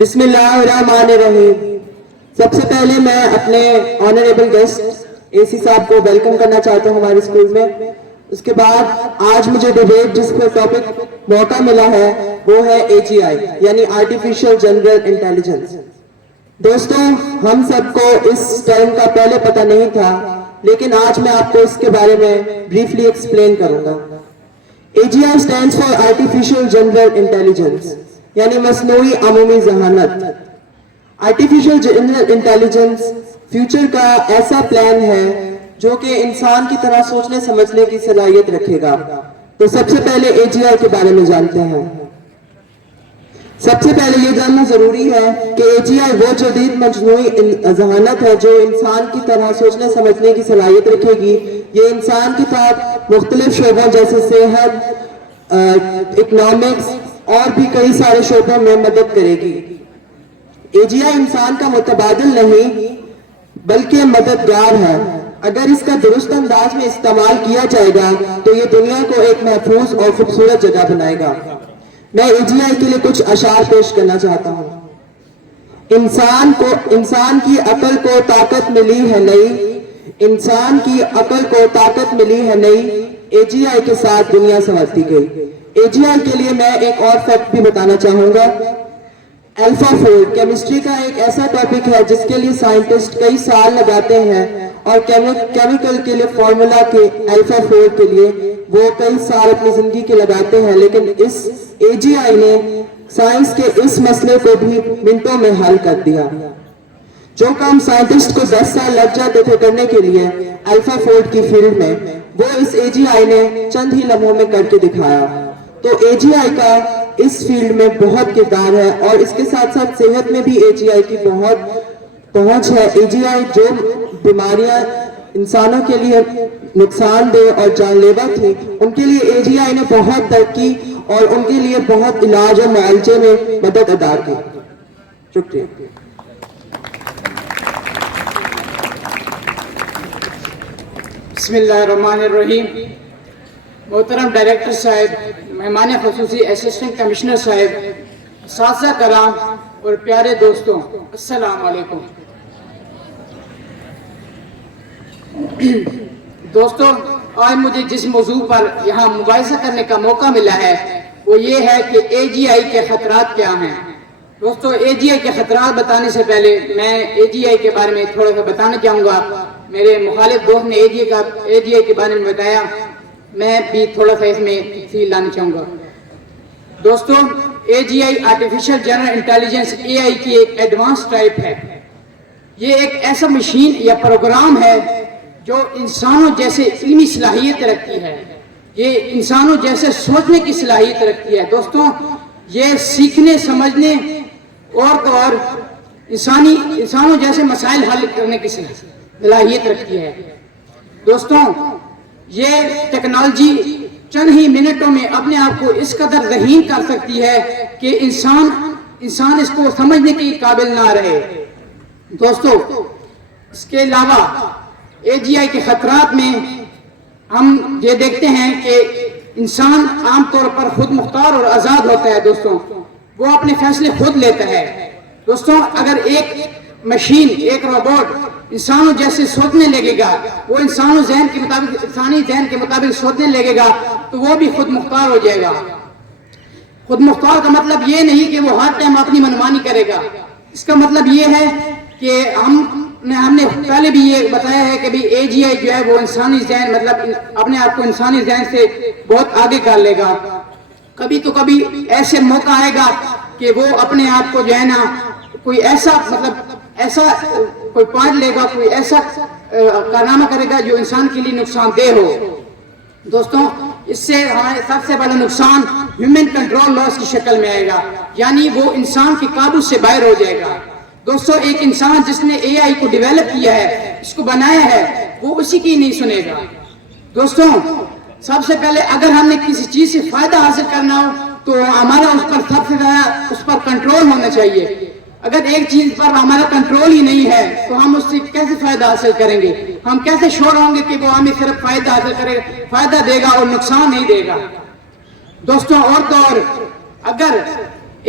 بسم اللہ الرحمن الرحیم. سب سے پہلے میں اپنے آنریبل گیسٹ اے سی صاحب کو ویلکم کرنا چاہتا ہوں ہمارے اسکول میں. اس کے بعد آج مجھے ڈیبیٹ جس پہ ٹاپک موقع ملا ہے وہ ہے AGI یعنی آرٹیفیشل جنرل انٹیلیجنس. دوستوں ہم سب کو اس ٹرم کا پہلے پتہ نہیں تھا لیکن آج میں آپ کو اس کے بارے میں بریفلی ایکسپلین کروں گا. AGI stands for Artificial General Intelligence یعنی مصنوعی عمومی ذہانت. آرٹیفیشل جنرل انٹیلیجنس فیوچر کا ایسا پلان ہے جو کہ انسان کی طرح سوچنے سمجھنے کی صلاحیت رکھے گا. تو سب سے پہلے AGI کے بارے میں جانتے ہیں. سب سے پہلے یہ جاننا ضروری ہے کہ AGI وہ جدید مصنوعی ذہانت ہے جو انسان کی طرح سوچنے سمجھنے کی صلاحیت رکھے گی. یہ انسان کے ساتھ مختلف شعبوں جیسے صحت، اکنامکس اور بھی کئی سارے شعبوں میں مدد کرے گی. AGI انسان کا متبادل نہیں بلکہ مددگار ہے. اگر اس کا درست انداز میں استعمال کیا جائے گا تو یہ دنیا کو ایک محفوظ اور خوبصورت جگہ بنائے گا. میں AGI کے لیے کچھ اشعار پیش کرنا چاہتا ہوں. انسان کی عقل کو طاقت ملی ہے نئی، انسان کی عقل کو طاقت ملی ہے نئی، AGI کے ساتھ دنیا سنورتی گئی. AGI کے لیے میں ایک اور فیکٹ بھی بتانا چاہوں گا. الفا فولڈ کیمسٹری کا ایک ایسا ٹاپک ہے جس کے لیے سائنٹسٹ کئی سال لگاتے ہیں اور کیمیکل کے لیے فارمولا کے الفا فولڈ کے لیے وہ کئی سال اپنی زندگی کے لگاتے ہیں. لیکن اس AGI نے سائنس کے اس مسئلے کو بھی منٹوں میں حل کر دیا. جو کام سائنٹسٹ کو 10 سال لگ جاتے تھے کرنے کے لیے الفا فولڈ کی فیلڈ میں وہ اس AGI نے چند ہی لمحوں میں کر کے دکھایا. تو AGI کا اس فیلڈ میں بہت کردار ہے اور اس کے ساتھ ساتھ صحت میں بھی AGI کی بہت پہنچ ہے. AGI جو بیماریاں انسانوں کے لیے نقصان دہ اور جان لیوا تھی ان کے لیے AGI نے بہت ترقی اور ان کے لیے بہت علاج اور معالجے میں مدد ادا کی. شکریہ. بسم اللہ الرحمن الرحیم. محترم ڈائریکٹر صاحب، مہمان خصوصی اسسٹنٹ کمشنر صاحب، اساتذہ کرام اور پیارے دوستوں، السلام علیکم. دوستوں، آج مجھے جس موضوع پر یہاں مباحثہ کرنے کا موقع ملا ہے وہ یہ ہے کہ AGI کے خطرات کیا ہیں. دوستوں، AGI کے خطرات بتانے سے پہلے میں AGI کے بارے میں تھوڑا سا بتانا چاہوں گا. میرے مخالف دوست نے AGI کے بارے میں بتایا، میں بھی تھوڑا سا اس میں تفصیل لانا چاہوں گا. دوستوں، AGI artificial general intelligence AI کی ایک ایڈوانس ٹائپ ہے. یہ ایک ایسا مشین یا پروگرام ہے جو انسانوں جیسے علمی صلاحیت رکھتی ہے، یہ انسانوں جیسے سوچنے کی صلاحیت رکھتی ہے. دوستوں، یہ سیکھنے سمجھنے اور انسانوں جیسے مسائل حل کرنے کی صلاحیت رکھتی ہے. دوستوں، یہ ٹیکنالوجی چند ہی منٹوں میں اپنے آپ کو اس قدر ذہین کر سکتی ہے کہ انسان اس کو سمجھنے کے قابل نہ رہے. دوستوں، اس کے علاوہ AGI کے خطرات میں ہم یہ دیکھتے ہیں کہ انسان عام طور پر خود مختار اور آزاد ہوتا ہے. دوستوں، وہ اپنے فیصلے خود لیتا ہے. دوستوں، اگر ایک مشین، ایک روبوٹ انسانوں جیسے سوچنے لگے گا، وہ انسانی ذہن کے مطابق سوچنے لگے گا تو وہ بھی خود مختار ہو جائے گا. خود مختار کا مطلب یہ نہیں کہ وہ ہر ٹائم اپنی منمانی کرے گا. اس کا مطلب یہ ہے کہ ہم نے پہلے بھی یہ بتایا ہے کہ AGI جو ہے وہ انسانی ذہن مطلب اپنے آپ کو انسانی ذہن سے بہت آگے کر لے گا. کبھی تو کبھی ایسے موقع آئے گا کہ وہ اپنے آپ کو جو ہے نا کوئی ایسا کوئی پوائنٹ لے گا، کوئی ایسا کارنامہ کرے گا جو انسان کے لیے نقصان دہ ہو. دوستوں، اس سے ہمارے سب سے بڑا نقصان ہیومن کنٹرول لاس کی شکل میں آئے گا، یعنی وہ انسان کے قابو سے باہر ہو جائے گا. دوستوں، ایک انسان جس نے AI کو ڈیویلپ کیا ہے، اس کو بنایا ہے، وہ اسی کی نہیں سنے گا. دوستوں، سب سے پہلے اگر ہم نے کسی چیز سے فائدہ حاصل کرنا ہو تو ہمارا اس پر سب سے زیادہ اس پر کنٹرول ہونا چاہیے. اگر ایک چیز پر ہمارا کنٹرول ہی نہیں ہے تو ہم اس سے کیسے فائدہ حاصل کریں گے؟ ہم کیسے شور ہوں گے کہ وہ ہمیں صرف فائدہ دے گا اور نقصان نہیں دے گا؟ دوستوں، اور تو اور اگر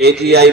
AGI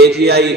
AGI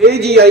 AGI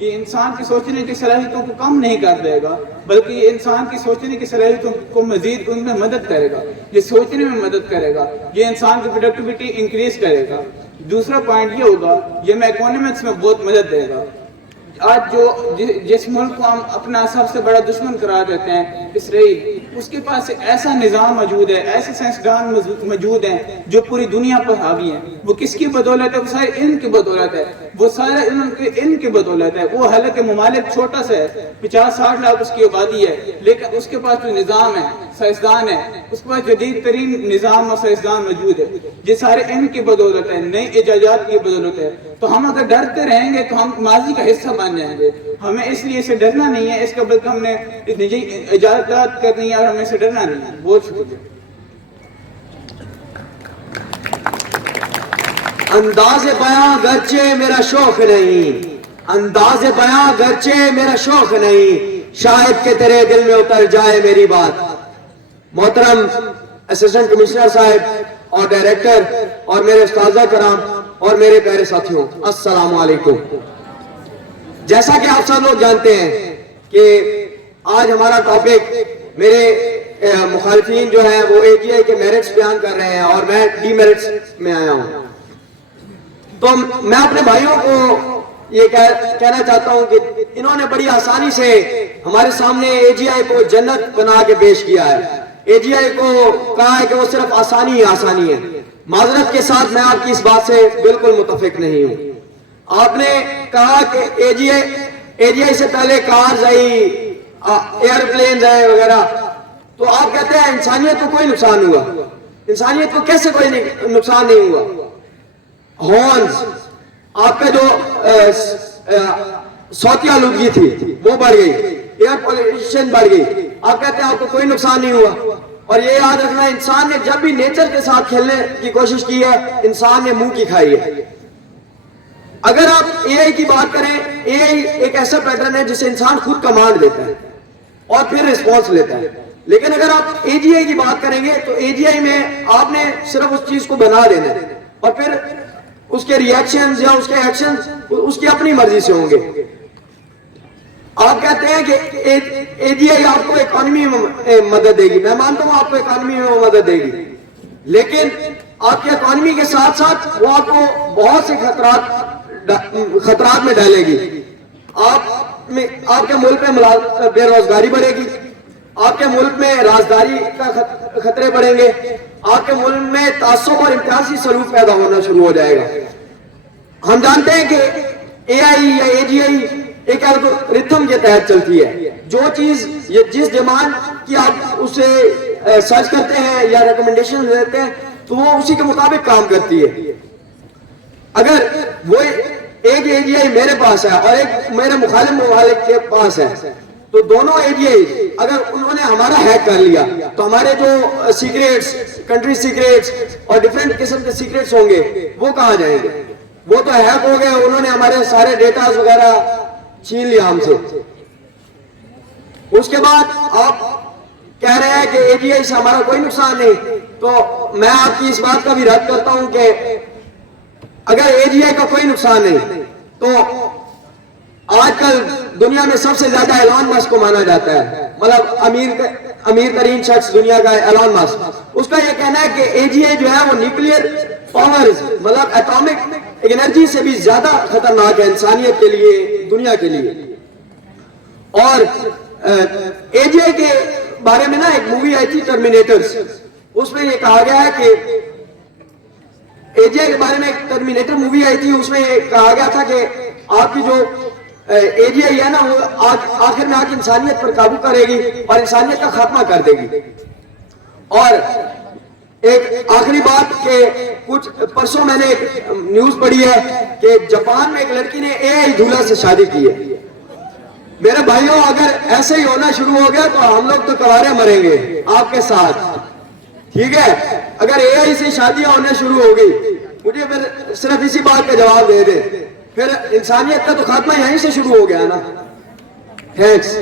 یہ انسان کی سوچنے کی صلاحیتوں کو کم نہیں کر دے گا، بلکہ یہ انسان کی سوچنے کی صلاحیتوں کو مزید ان میں مدد کرے گا، یہ سوچنے میں مدد کرے گا، یہ انسان کی پروڈکٹیوٹی انکریز کرے گا۔ دوسرا پوائنٹ یہ ہوگا، یہ میں اکانومکس میں بہت مدد دے گا۔ آج جس ملک کو ہم اپنا سب سے بڑا دشمن قرار دیتے ہیں، اسرائیل، اس کے پاس ایسا نظام موجود ہے، ایسے سائنسدان موجود ہیں جو پوری دنیا پر حاوی ہیں۔ وہ کس کی بدولت ہے؟ وہ سارے علم کی بدولت ہے، وہ سارے علم کی بدولت ہے۔ وہ حالانکہ ممالک چھوٹا سا ہے، 50-60 لاکھ اس کی آبادی ہے، لیکن اس کے پاس جو نظام ہے، سائنسدان ہے، اس کے پاس جدید ترین نظام اور سائنسدان موجود ہے۔ یہ سارے علم کی بدولت ہے، نئی ایجادات کی بدولت ہے۔ تو ہم اگر ڈرتے رہیں گے تو ہم ماضی کا حصہ بن جائیں گے۔ ہمیں اس لیے اسے ڈرنا نہیں ہے، اس کا بلکہ ہم نے نئی ایجادات کرنی ہے اور ہمیں اسے ڈرنا نہیں ہے۔ بہت شکریہ۔ انداز بیاں گرچہ میرا شوق نہیں، انداز بیاں گرچہ میرا شوق نہیں، شاید کہ تیرے دل میں اتر جائے میری بات۔ محترم اسسٹنٹ کمشنر صاحب اور ڈائریکٹر اور میرے اساتذہ کرام اور میرے پیارے ساتھیوں، السلام علیکم۔ جیسا کہ آپ سب لوگ جانتے ہیں کہ آج ہمارا ٹاپک، میرے مخالفین جو ہیں وہ اے جی آئی کے میرٹس بیان کر رہے ہیں اور میں ڈی میرٹس میں آیا ہوں۔ تو میں اپنے بھائیوں کو یہ کہنا چاہتا ہوں کہ انہوں نے بڑی آسانی سے ہمارے سامنے اے جی آئی کو جنت بنا کے پیش کیا ہے۔ اے جی آئی کو کہا ہے کہ وہ صرف آسانی ہی آسانی ہے۔ معذرت کے ساتھ میں آپ کی اس بات سے بالکل متفق نہیں ہوں۔ آپ نے کہا کہ اے جی آئی سے پہلے کارز آئی، ایئرپلینز آئے وغیرہ، تو آپ کہتے ہیں انسانیت کو کوئی نقصان ہوا۔ انسانیت کو کیسے کوئی نقصان نہیں ہوا؟ ہارنز، آپ کا جو صوتی آلودگی تھی وہ بڑھ گئی، ایئر پولیوشن بڑھ گئی، آپ کہتے ہیں آپ کو کوئی نقصان نہیں ہوا۔ اور یہ یاد رکھنا، انسان نے جب بھی نیچر کے ساتھ کھیلنے کی کوشش کی ہے، انسان نے منہ کی کھائی ہے۔ اگر آپ اے آئی کی بات کریں، اے آئی ایک ایسا پیٹرن ہے جسے انسان خود کمانڈ دیتا ہے اور پھر ریسپانس لیتا ہے۔ لیکن اگر آپ اے جی آئی کی بات کریں گے تو اے جی آئی میں آپ نے صرف اس چیز کو بنا دینا ہے اور پھر اس کے ریئیکشنز یا اس کے ایکشنز اس کی اپنی مرضی سے ہوں گے۔ آپ کہتے ہیں کہ اے جی آئی آپ کو اکانومی میں مدد دے گی، میں مانتا ہوں آپ کو اکانومی میں مدد دے گی، لیکن آپ کی اکانومی کے ساتھ ساتھ وہ آپ کو بہت سے خطرات میں ڈالے گی۔ آپ کے ملک میں بے روزگاری بڑھے گی، آپ کے ملک میں رازداری کا خطرے بڑھیں گے، آپ کے ملک میں تعصب اور امتیازی سلوک پیدا ہونا شروع ہو جائے گا۔ ہم جانتے ہیں کہ اے آئی یا اے جی آئی ایک الگورتھم کے تحت چلتی ہے۔ جو چیز جس ڈیمانڈ کی آپ اسے سرچ کرتے ہیں یا ریکمنڈیشن دیتے ہیں تو وہ اسی کے مطابق کام کرتی ہے۔ اگر وہ ایک اے جی آئی میرے پاس ہے اور ایک میرے مخالف ممالک کے پاس ہے تو دونوں اے جی آئی اگر انہوں نے ہمارا ہیک کر لیا تو ہمارے جو سیکریٹس، کنٹری سیکریٹس اور ڈیفرنٹ قسم کے سیکریٹس ہوں گے وہ کہاں جائیں گے؟ وہ تو ہیک ہو گئے، انہوں نے ہمارے سارے ڈیٹاز وغیرہ چھین لیا ہم سے۔ اس کے بعد آپ کہہ رہے ہیں کہ اے جی آئی سے ہمارا کوئی نقصان نہیں، تو میں آپ کی اس بات کا بھی رد کرتا ہوں کہ اگر اے جی آئی کا کوئی نقصان نہیں تو آج کل دنیا میں سب سے زیادہ ایلان مسک کو مانا جاتا ہے، مطلب امیر ترین شخص دنیا کا ہے ایلان مسک۔ اس کا یہ کہنا ہے کہ اے جی آئی جو ہے وہ نیوکلیئر پاورز مطلب ایٹامک انرجی سے بھی زیادہ خطرناک ہے انسانیت کے لیے، دنیا کے لیے۔ اور اے جی آئی کے بارے میں نا ایک مووی آئی تھی ٹرمینیٹرز، اس میں یہ کہا گیا ہے کہ اے جی آئی کے بارے میں ایک ٹرمینیٹر مووی آئی تھی، اس میں یہ کہا گیا تھا کہ آپ کی جو اے جی آئی ہے نا وہ آخر میں آج انسانیت پر قابو کرے گی اور انسانیت کا خاتمہ کر دے گی۔ اور ایک آخری بات کہ کچھ پرسوں میں نے ایک نیوز پڑھی ہے کہ جاپان میں ایک لڑکی نے اے آئی دولہا سے شادی کی ہے۔ میرے بھائیوں اگر ایسے ہی ہونا شروع ہو گیا تو ہم لوگ تو کوارے مریں گے آپ کے ساتھ، ٹھیک ہے؟ اگر اے آئی سے شادیاں ہونے شروع ہو گئی، مجھے پھر صرف اسی بات کا جواب دے دیں، پھر انسانیت کا تو خاتمہ یہیں سے شروع ہو گیا نا۔ تھینکس۔